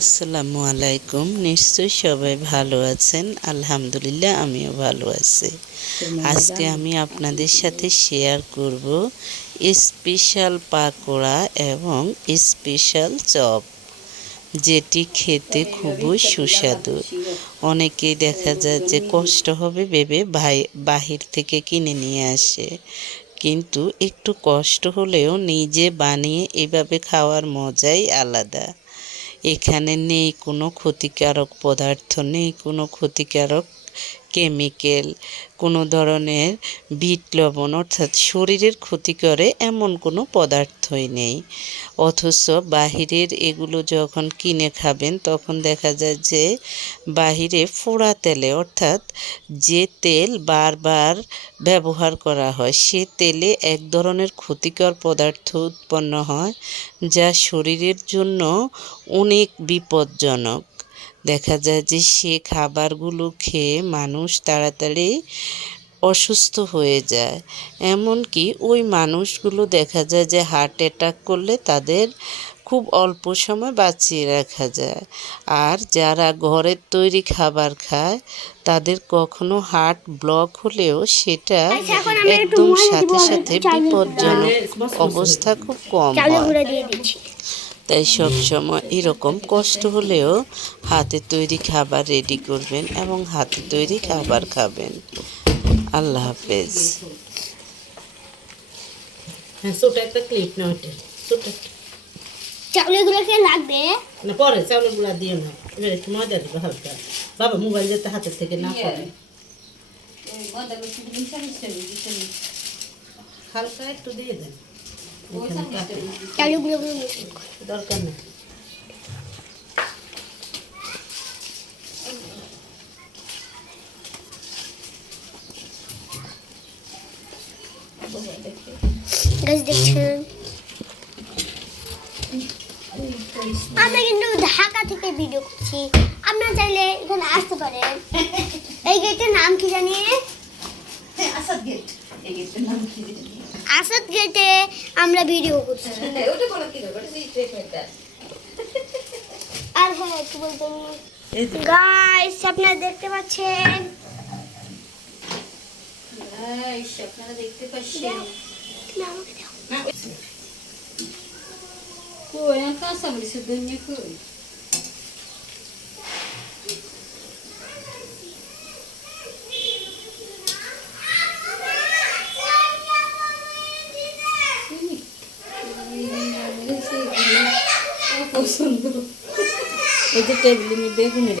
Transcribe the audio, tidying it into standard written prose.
আসসালামু আলাইকুম। নিশ্চয়ই সবাই ভালো আছেন। আলহামদুলিল্লাহ আমিও ভালো আছি। আজকে আমি আপনাদের সাথে শেয়ার করব স্পেশাল পাকোড়া এবং স্পেশাল চপ, যেটি খেতে খুবই সুস্বাদু। অনেকেই দেখা যায় যে কষ্ট হবে ভেবে বাহির থেকে কিনে নিয়ে আসে, কিন্তু একটু কষ্ট হলেও নিজে বানিয়ে এভাবে খাওয়ার মজাই আলাদা। এখানে নেই কোনো ক্ষতিকারক পদার্থ, নেই কোনো ক্ষতিকারক কেমিক্যাল, কোনো ধরনের বিট লবণ অর্থাৎ শরীরের ক্ষতি করে এমন কোনো পদার্থই নেই। অথচ বাহিরের এগুলো যখন কিনে খাবেন তখন দেখা যায় যে বাহিরে পোড়া তেলে অর্থাৎ যে তেল বারবার ব্যবহার করা হয় সে তেলে এক ধরনের ক্ষতিকর পদার্থ উৎপন্ন হয়, যা শরীরের জন্য অনেক বিপজ্জনক। দেখা যায় যে সে খাবারগুলো খেয়ে মানুষ তাড়াতাড়ি অসুস্থ হয়ে যায়। এমনকি ওই মানুষগুলো দেখা যায় যে হার্ট অ্যাটাক করলে তাদের খুব অল্প সময় বাঁচিয়ে রাখা যায়। আর যারা ঘরের তৈরি খাবার খায় তাদের কখনো হার্ট ব্লক হলেও সেটা একদম সাথে সাথে বিপজ্জনক অবস্থা খুব কম হয়। তাই সবসময় এরকম কষ্ট হলেও হাতে তৈরি খাবার রেডি করবেন এবং হাতে তৈরি খাবার খাবেন। আল্লাহ হাফেজ। হ্যাঁ, ছোট একটা ক্লিপ না ওইটা ছোট চাউলগুলোকে লাগবে না, পরে চাউলগুলো দিও না, এবার একটু ময়দা দিবে হালকা। বাবা মোবাইল যাতে হাতের থেকে না পড়ে, হালকা একটু দিয়ে দেন। চাউলগুলো দরকার নেই। গাছ দেখছেন, আমরা কিন্তু ঢাকা থেকে ভিডিও করছি। আপনারা চাইলে এখানে আসতে পারেন। এই গেটের নাম কি জানি? আসাদ গেট। এই গেটের নাম কি জানি? আসাদ গেটে আমরা ভিডিও করছি। ওটা বলো কি ব্যাপার? এই ট্রেকটা। আর হ্যাঁ, কি বলতেন গাইস, আপনারা দেখতে পাচ্ছেন, গাইস আপনারা দেখতে পাচ্ছেন। তুমি আমাকে দাও। কই আর কাঁচা মরিচের দইনে কই? পছন্দ ওই যে টেবিলে বেগুনের